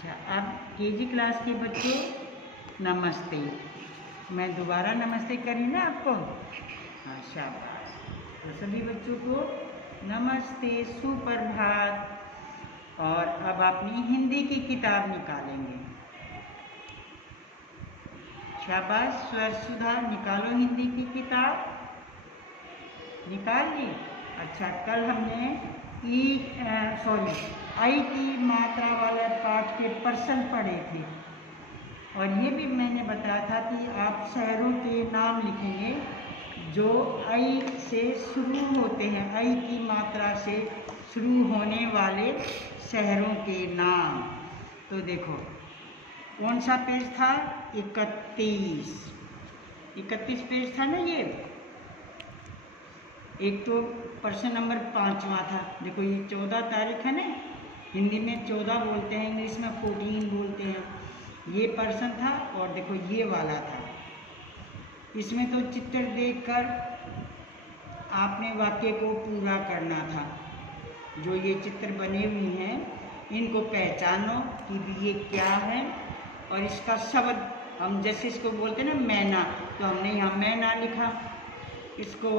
अच्छा, अब KG class के बच्चों नमस्ते। मैं दोबारा नमस्ते करी ना आपको? हाँ, शाबाश। तो सभी बच्चों को नमस्ते, सुप्रभात। और अब अपनी हिंदी की किताब निकालेंगे। शाबाश, स्वर सुधा निकालो हिंदी की किताब। निकाल ली? अच्छा, कल हमने आई की मात्रा वाला पाठ के पर्सन पढ़े थे और ये भी मैंने बताया था कि आप शहरों के नाम लिखेंगे जो आई से शुरू होते हैं, आई की मात्रा से शुरू होने वाले शहरों के नाम। तो देखो कौन सा पेज था? 31 पेज था ना ये। एक तो प्रश्न नंबर 5वां था। देखो ये 14 तारीख है ना, हिंदी में 14 बोलते हैं, इंग्लिश में 14 बोलते हैं। ये प्रश्न था और देखो ये वाला था। इसमें तो चित्र देखकर आपने वाक्य को पूरा करना था। जो ये चित्र बने हुए हैं इनको पहचानो कि ये क्या है और इसका शब्द हम जैसे इसको बोलते हैं ना मैना, तो हमने यहाँ मैना लिखा। इसको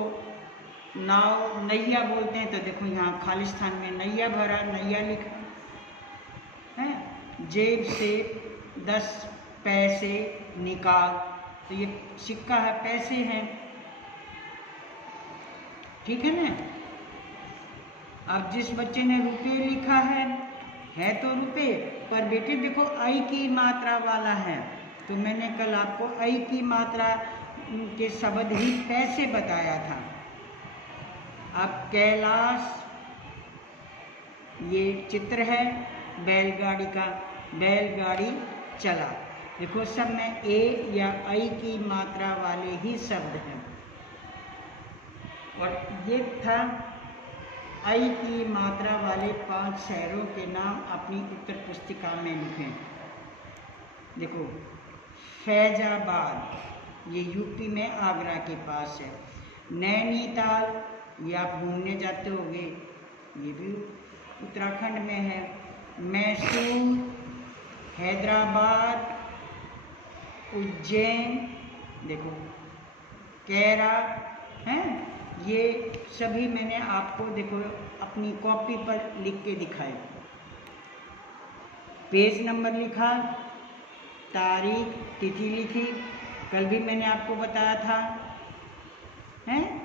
नाव नैया बोलते हैं, तो देखो यहाँ खालिस्तान में नैया भरा, नैया लिखा है। जेब से 10 पैसे निकाल, तो ये सिक्का है, पैसे हैं, ठीक है ना। अब जिस बच्चे ने रुपये लिखा है तो रुपये, पर बेटे देखो आई की मात्रा वाला है, तो मैंने कल आपको आई की मात्रा के शब्द ही पैसे बताया था। अब कैलाश, ये चित्र है बैलगाड़ी का, बैलगाड़ी चला। देखो सब में ए या आई की मात्रा वाले ही शब्द हैं। और ये था आई की मात्रा वाले 5 शहरों के नाम अपनी उत्तर पुस्तिका में लिखें। देखो फैजाबाद, ये यूपी में आगरा के पास है। नैनीताल, ये आप घूमने जाते होंगे, ये भी उत्तराखंड में है। मैसूर, हैदराबाद, उज्जैन, देखो कैरा हैं। ये सभी मैंने आपको देखो अपनी कॉपी पर लिख के दिखाए। पेज नंबर लिखा, तारीख तिथि लिखी, कल भी मैंने आपको बताया था हैं।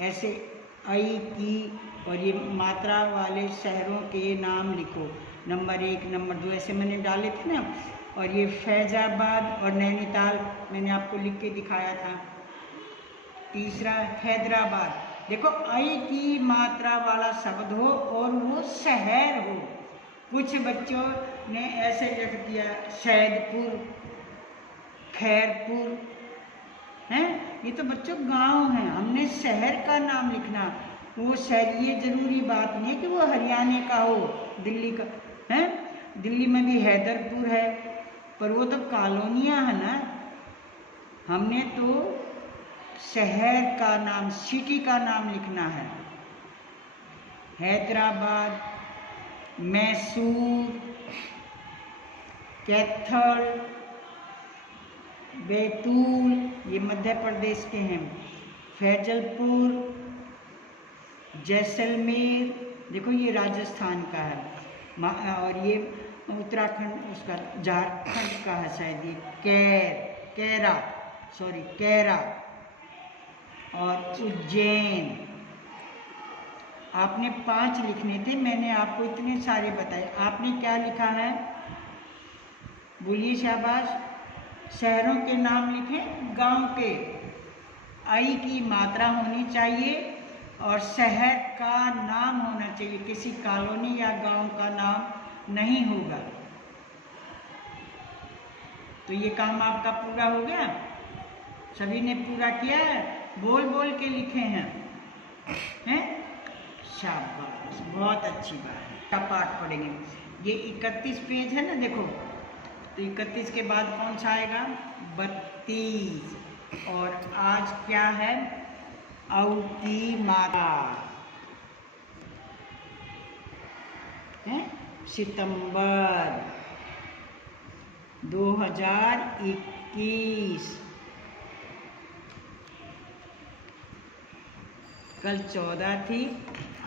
ऐसे आई की और ये मात्रा वाले शहरों के नाम लिखो, नंबर 1 नंबर 2 ऐसे मैंने डाले थे ना। और ये फैजाबाद और नैनीताल मैंने आपको लिख के दिखाया था। तीसरा हैदराबाद, देखो आई की मात्रा वाला शब्द हो और वो शहर हो। कुछ बच्चों ने ऐसे लिख दिया सैदपुर, खैरपुर हैं। ये तो बच्चों गांव हैं, हमने शहर का नाम लिखना। वो शहर, ये जरूरी बात नहीं है कि वो हरियाणा का हो, दिल्ली का है। दिल्ली में भी हैदरपुर है, पर वो तो कॉलोनियाँ है ना। हमने तो शहर का नाम, सिटी का नाम लिखना है। हैदराबाद, मैसूर, कैथल, बैतूल, ये मध्य प्रदेश के हैं। फैजलपुर, जैसलमेर, देखो ये राजस्थान का है। और ये उत्तराखंड, उसका झारखंड का है शायद। ये कैरा और उज्जैन। आपने 5 लिखने थे, मैंने आपको इतने सारे बताए। आपने क्या लिखा है? बोलिए शाबाश। शहरों के नाम लिखें, गांव के। आई की मात्रा होनी चाहिए और शहर का नाम होना चाहिए, किसी कॉलोनी या गांव का नाम नहीं होगा। तो ये काम आपका पूरा हो गया, सभी ने पूरा किया है, बोल बोल के लिखे हैं शाबाश, बहुत अच्छी बात है। क्या पाठ पढ़ेंगे? ये 31 पेज है ना, देखो तो 31 के बाद कौन सा आएगा? 32। और आज क्या है? औ की मात्रा है, सितंबर। 2021। कल 14 थी,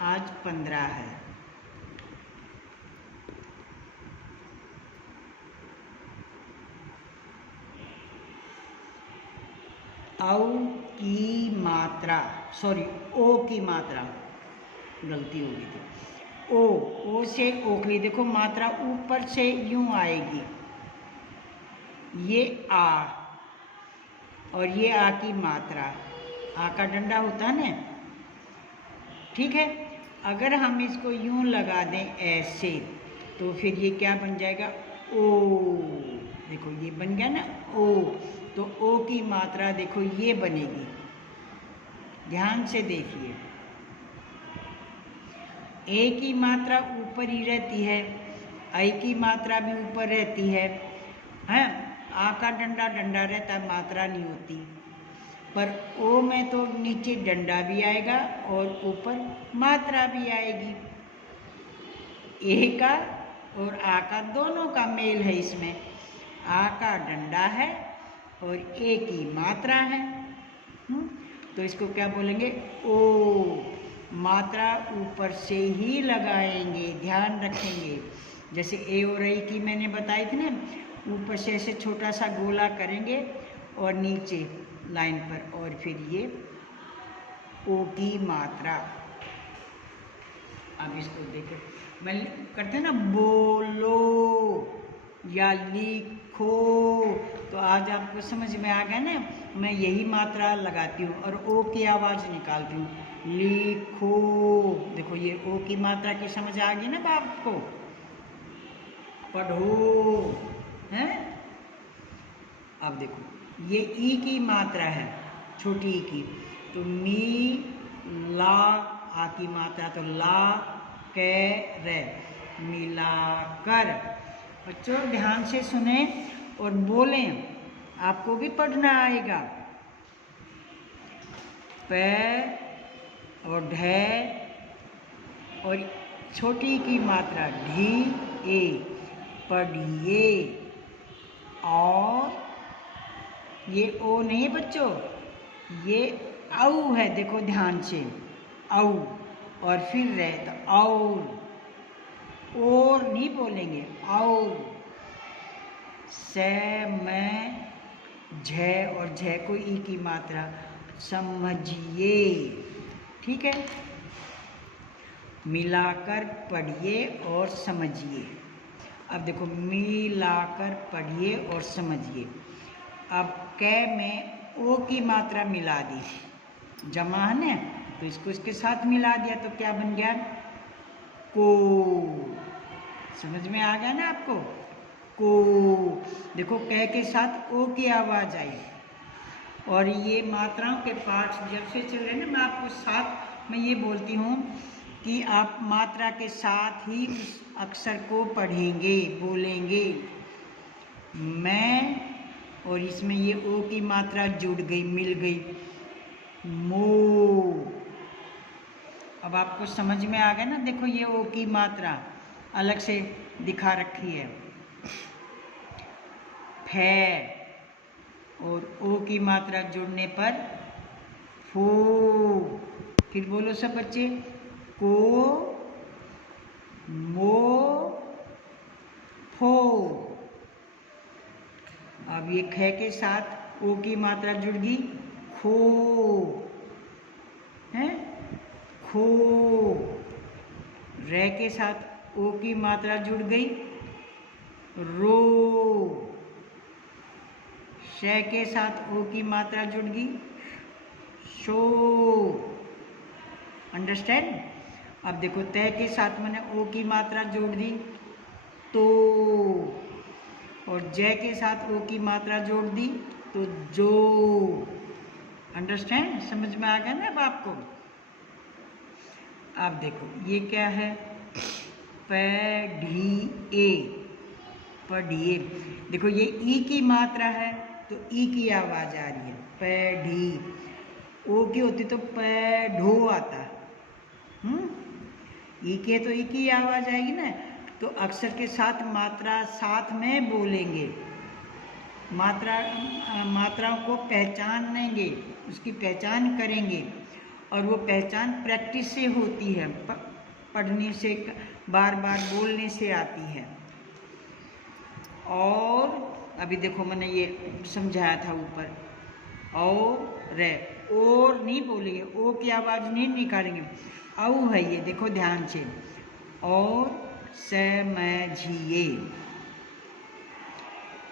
आज 15 है। औ की मात्रा, सॉरी ओ की मात्रा, गलती हो गई थी। ओ से ओखली, देखो मात्रा ऊपर से यूं आएगी, ये आ, और ये आ की मात्रा, आ का डंडा होता है ना, ठीक है। अगर हम इसको यूं लगा दें ऐसे, तो फिर ये क्या बन जाएगा, ओ। देखो ये बन गया ना ओ, तो ओ की मात्रा देखो ये बनेगी, ध्यान से देखिए। ए की मात्रा ऊपर ही रहती है, आई की मात्रा भी ऊपर रहती है, हैं? आ का डंडा डंडा रहता है, मात्रा नहीं होती। पर ओ में तो नीचे डंडा भी आएगा और ऊपर मात्रा भी आएगी। ए का और आ का दोनों का मेल है इसमें, आ का डंडा है और ए की मात्रा है। तो इसको क्या बोलेंगे, ओ। मात्रा ऊपर से ही लगाएंगे, ध्यान रखेंगे। जैसे ए और आई की मैंने बताई थी ना, ऊपर से ऐसे छोटा सा गोला करेंगे और नीचे लाइन पर, और फिर ये ओ की मात्रा। अब इसको देखो, मैं करते हैं ना, बोलो या लिखो, तो आज आपको समझ में आ गया ना, मैं यही मात्रा लगाती हूँ और ओ की आवाज़ निकालती हूँ, लिखो। देखो ये ओ की मात्रा की समझ आ गई ना आपको। पढ़ो, हैं? अब देखो ये ई की मात्रा है, छोटी ई की, तो मी ला, आ की मात्रा तो ला कै रे, मिलाकर। बच्चों ध्यान से सुने और बोलें, आपको भी पढ़ना आएगा। पै और ढै और छोटी की मात्रा ढी ए, पढ़िए। और ये ओ नहीं बच्चों, ये औ है, देखो ध्यान से, औ, और फिर रहे तो और नहीं बोलेंगे, और। से मैं झे और झे को ई की मात्रा, समझिए, ठीक है। मिलाकर पढ़िए और समझिए। अब देखो मिलाकर पढ़िए और समझिए। अब कै में ओ की मात्रा मिला दी, जमा है ना, तो इसको इसके साथ मिला दिया तो क्या बन गया, को। समझ में आ गया ना आपको, को। देखो कै के साथ ओ की आवाज़ आई, और ये मात्राओं के पार्ट्स जब से चल रहे ना, मैं आपको साथ में ये बोलती हूँ कि आप मात्रा के साथ ही उस अक्षर को पढ़ेंगे, बोलेंगे। मैं, और इसमें ये ओ की मात्रा जुड़ गई, मिल गई, मो। अब आपको समझ में आ गया ना, देखो ये ओ की मात्रा अलग से दिखा रखी है। फै, और ओ की मात्रा जुड़ने पर फो। फिर बोलो सब बच्चे, को, मो, फो। अब ये ख के साथ ओ की मात्रा जुड़ गई, खो, है, खो। रे के साथ ओ की मात्रा जुड़ गई, रो। श के साथ ओ की मात्रा जुड़ गई, शो। अंडरस्टैंड। अब देखो तय के साथ मैंने ओ की मात्रा जोड़ दी, तो। और जय के साथ ओ की मात्रा जोड़ दी, तो जो। अंडरस्टैंड, समझ में आ गया ना अब आपको। अब देखो ये क्या है, पढ़िए, पढ़िए। देखो ये ई की मात्रा है तो ई की आवाज आ रही है, पढ़ी। ओ की होती तो पैढो आता, ई के तो ई की आवाज आएगी ना, तो अक्षर के साथ मात्रा साथ में बोलेंगे, मात्राओं को पहचानेंगे, उसकी पहचान करेंगे, और वो पहचान प्रैक्टिस से होती है, पढ़ने से, बार बार बोलने से आती है। और अभी देखो मैंने ये समझाया था ऊपर, और नहीं बोलेंगे, ओ की आवाज़ नहीं निकालेंगे, औ है ये, देखो ध्यान से, और समझिए।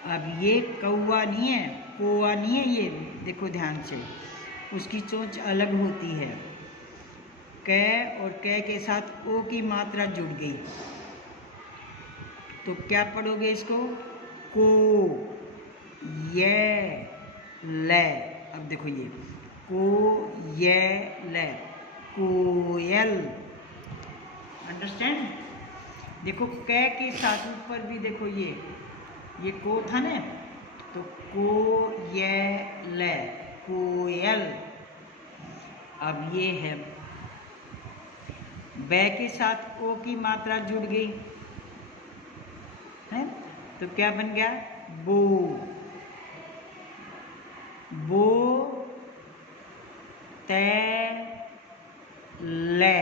अब ये कौआ नहीं है, कोआ नहीं है, ये देखो ध्यान से, उसकी चोंच अलग होती है। क और क के साथ ओ की मात्रा जुड़ गई, तो क्या पढ़ोगे इसको? को, ये, ले। अब देखो ये को, ये, ले, कोयल। अंडरस्टैंड? देखो क के साथ ऊपर भी देखो ये को था ना, तो को, ये, ले, कोयल। अब ये है बै के साथ ओ की मात्रा जुड़ गई है, तो क्या बन गया? बो, बो, ते, ले,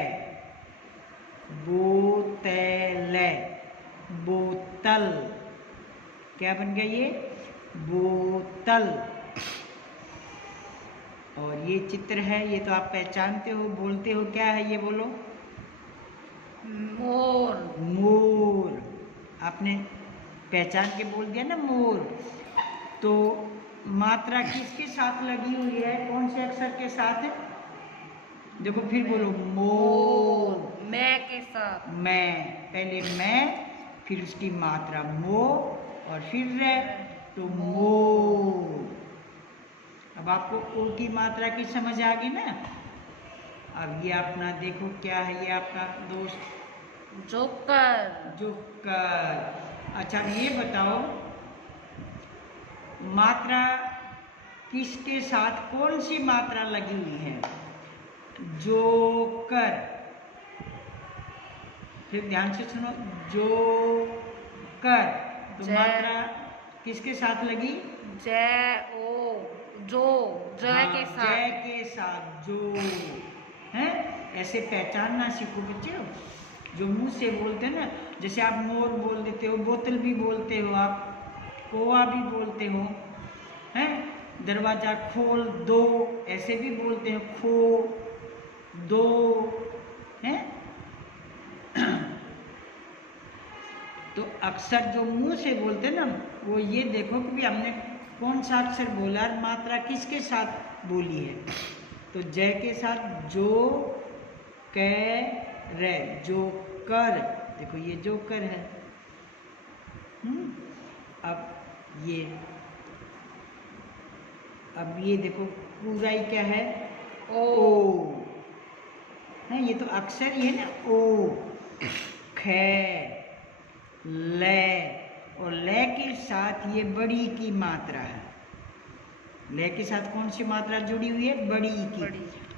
बोतले, बोतल। क्या बन गया ये? बोतल। और ये चित्र है, ये तो आप पहचानते हो, बोलते हो, क्या है ये? बोलो। मोर। मोर। आपने पहचान के बोल दिया ना, मोर। तो मात्रा किसके साथ लगी हुई है? कौन से अक्षर के साथ है? देखो फिर बोलो, मोर। मैं के साथ। मैं, पहले मैं, फिर उसकी मात्रा मो, और फिर रे, तो मोर। अब आपको ओ की मात्रा की समझ आ गई ना? अब ये अपना देखो क्या है, ये आपका दोस्त जोकर। जोकर। अच्छा ये बताओ, मात्रा किसके साथ, कौन सी मात्रा लगी हुई है? जोकर। फिर ध्यान से सुनो, जोकर। तो मात्रा किसके साथ लगी? जय, ओ, जो, जय के साथ। जय के साथ, जो है। ऐसे पहचानना सीखो बच्चे, जो मुंह से बोलते हैं ना, जैसे आप मोर बोल देते हो, बोतल भी बोलते हो, आप कोआ भी बोलते हो, हैं? दरवाजा खोल दो, ऐसे भी बोलते हो, खो दो, हैं? तो अक्षर जो मुंह से बोलते हैं ना, वो ये देखो कि भी हमने कौन सा अक्षर बोला और मात्रा किसके साथ बोली है। तो जय के साथ जो, कै, रे, जो कर। देखो ये जोकर है। अब ये देखो पूरा ही क्या है? ओ है, ये तो अक्षर ही है ना, ओ। खे, ले, और ले के साथ ये बड़ी की मात्रा है। ले के साथ कौन सी मात्रा जुड़ी हुई है? बड़ी की।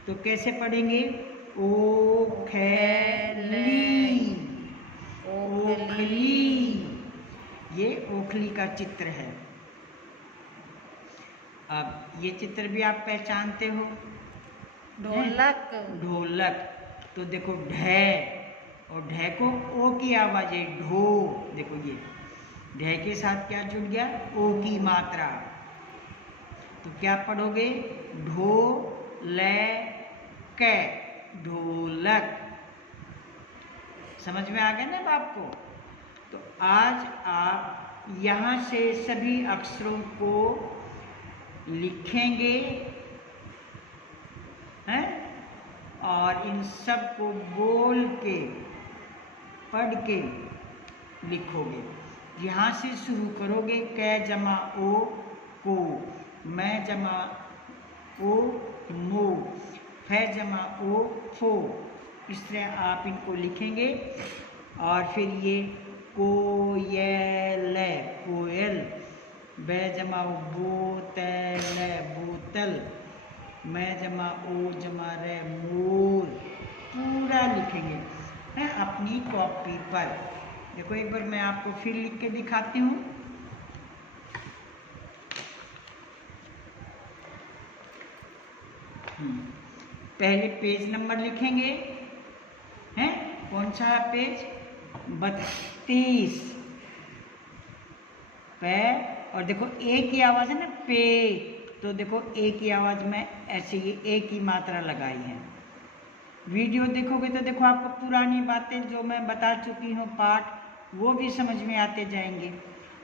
तो कैसे पढ़ेंगे? ओ, खे, ली, ओखली। ये ओखली का चित्र है। अब ये चित्र भी आप पहचानते हो, ढोलक। ढोलक। तो देखो ढे, और ढे को ओ की आवाज है, ढो। देखो ये ढे के साथ क्या जुड़ गया? ओ की मात्रा। तो क्या पढ़ोगे? ढो, ले, कै, ढोलक। समझ में आ गया ना आपको? तो आज आप यहाँ से सभी अक्षरों को लिखेंगे, हैं? और इन सब को बोल के, पढ़ के लिखोगे। यहाँ से शुरू करोगे, कै जमा ओ, को, मैं जमा ओ, मो, फै जमा ओ, फो। इस तरह आप इनको लिखेंगे। और फिर ये कोयल, कोयल, बै जमा ओ, बोतल, बोतल, मैं जमा ओ जमा रे, मोर। पूरा लिखेंगे है अपनी कॉपी पर। देखो एक बार मैं आपको फिर लिख के दिखाती हूँ। पहले पेज नंबर लिखेंगे, हैं कौन सा पेज 32 पे, और देखो ए की आवाज़ है ना पे, तो देखो ए की आवाज़ में ऐसे ये ए की मात्रा लगाई है। वीडियो देखोगे तो देखो आपको पुरानी बातें जो मैं बता चुकी हूँ पाठ वो भी समझ में आते जाएंगे,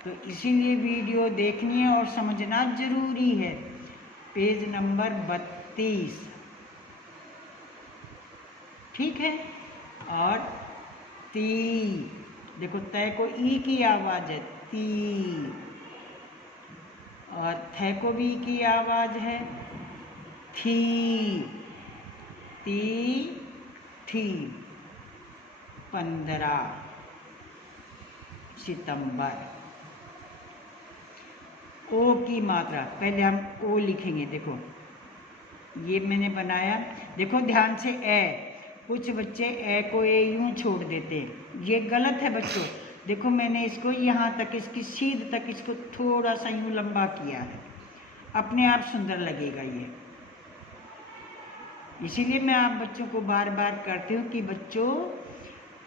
तो इसीलिए वीडियो देखनी है और समझना जरूरी है। पेज नंबर 32, ठीक है। और ती, देखो तय को ई की आवाज़ है ती, और थे को भी की आवाज़ है थी, ती थी। 15 सितंबर। ओ की मात्रा, पहले हम ओ लिखेंगे। देखो ये मैंने बनाया, देखो ध्यान से ए, कुछ बच्चे ए को ए यूं छोड़ देते हैं, ये गलत है बच्चों। देखो मैंने इसको यहाँ तक, इसकी सीध तक इसको थोड़ा सा यूं लंबा किया है, अपने आप सुंदर लगेगा ये। इसीलिए मैं आप बच्चों को बार बार करती हूँ कि बच्चों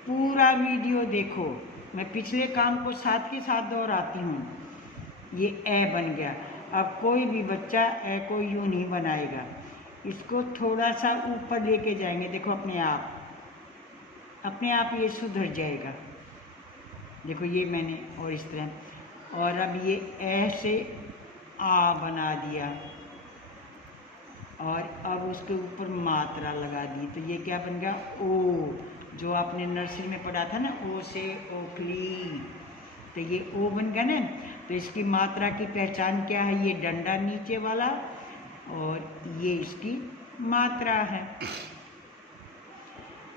पूरा वीडियो देखो। मैं पिछले काम को साथ के साथ दोहराती हूँ। ये ए बन गया, अब कोई भी बच्चा ए को यूं नहीं बनाएगा, इसको थोड़ा सा ऊपर लेके जाएंगे, देखो अपने आप ये सुधर जाएगा। देखो ये मैंने, और इस तरह, और अब ये ए से आ बना दिया, और अब उसके ऊपर मात्रा लगा दी, तो ये क्या बन गया ओ, जो आपने नर्सरी में पढ़ा था ना, ओ से ओखली, तो ये ओ बन गया ना। तो इसकी मात्रा की पहचान क्या है, ये डंडा नीचे वाला, और ये इसकी मात्रा है।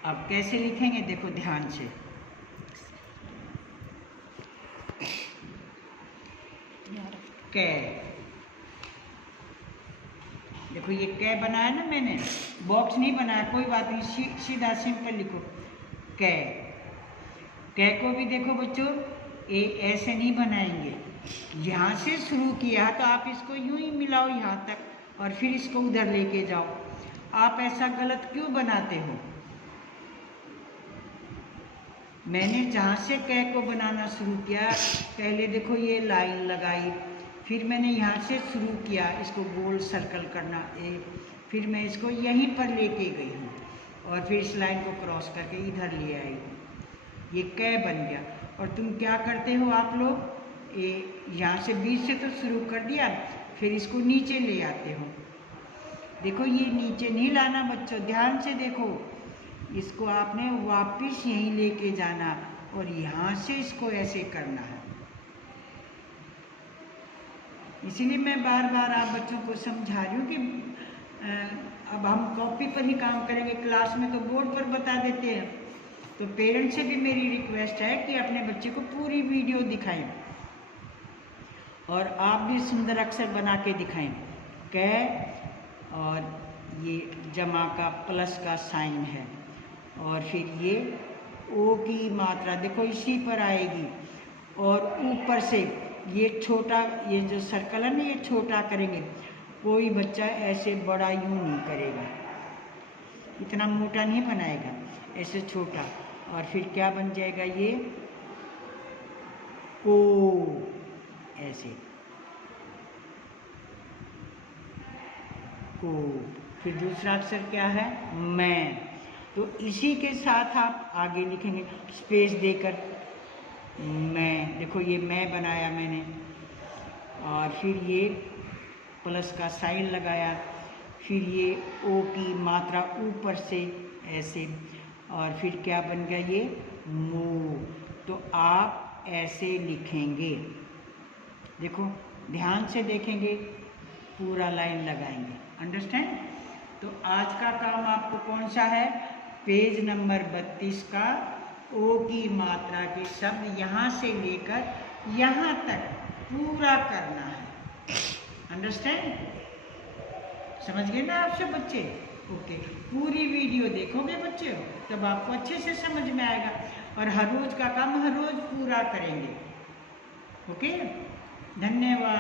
अब कैसे लिखेंगे, देखो ध्यान से, कै, देखो ये कै बनाया ना मैंने, बॉक्स नहीं बनाया, कोई बात नहीं, सीधा सिंपल लिखो कै। कै को भी देखो बच्चों ऐसे नहीं बनाएंगे, यहाँ से शुरू किया तो आप इसको यूं ही मिलाओ यहाँ तक और फिर इसको उधर लेके जाओ। आप ऐसा गलत क्यों बनाते हो? मैंने जहाँ से कै को बनाना शुरू किया, पहले देखो ये लाइन लगाई, फिर मैंने यहाँ से शुरू किया इसको गोल सर्कल करना, फिर मैं इसको यहीं पर लेके गई हूँ और फिर इस लाइन को क्रॉस करके इधर ले आई, ये कै बन गया। और तुम क्या करते हो आप लोग, यहाँ से बीच से तो शुरू कर दिया, फिर इसको नीचे ले आते हो। देखो ये नीचे नहीं लाना बच्चों, ध्यान से देखो, इसको आपने वापस यहीं लेके जाना और यहाँ से इसको ऐसे करना है। इसीलिए मैं बार बार आप बच्चों को समझा रही हूँ कि अब हम कॉपी पर ही काम करेंगे, क्लास में तो बोर्ड पर बता देते हैं। तो पेरेंट्स से भी मेरी रिक्वेस्ट है कि अपने बच्चे को पूरी वीडियो दिखाएं और आप भी सुंदर अक्षर बना के दिखाएं। कै, और ये जमा का प्लस का साइन है, और फिर ये ओ की मात्रा देखो इसी पर आएगी, और ऊपर से ये छोटा, ये जो सर्कल है ना ये छोटा करेंगे। कोई बच्चा ऐसे बड़ा यूं नहीं करेगा, इतना मोटा नहीं बनाएगा, ऐसे छोटा, और फिर क्या बन जाएगा ये को, ऐसे को। फिर दूसरा अक्षर क्या है, मैं, तो इसी के साथ आप आगे लिखेंगे स्पेस देकर। मैं, देखो ये मैं बनाया मैंने, और फिर ये प्लस का साइन लगाया, फिर ये ओ की मात्रा ऊपर से ऐसे, और फिर क्या बन गया ये मो। तो आप ऐसे लिखेंगे, देखो ध्यान से देखेंगे, पूरा लाइन लगाएंगे, अंडरस्टैंड। तो आज का काम आपको कौन सा है, पेज नंबर 32 का ओ की मात्रा के शब्द यहाँ से लेकर यहाँ तक पूरा करना है, अंडरस्टैंड। समझ गए ना आप सब बच्चे? ओके, पूरी वीडियो देखोगे बच्चे तब आपको अच्छे से समझ में आएगा, और हर रोज का काम हर रोज पूरा करेंगे। ओके, धन्यवाद।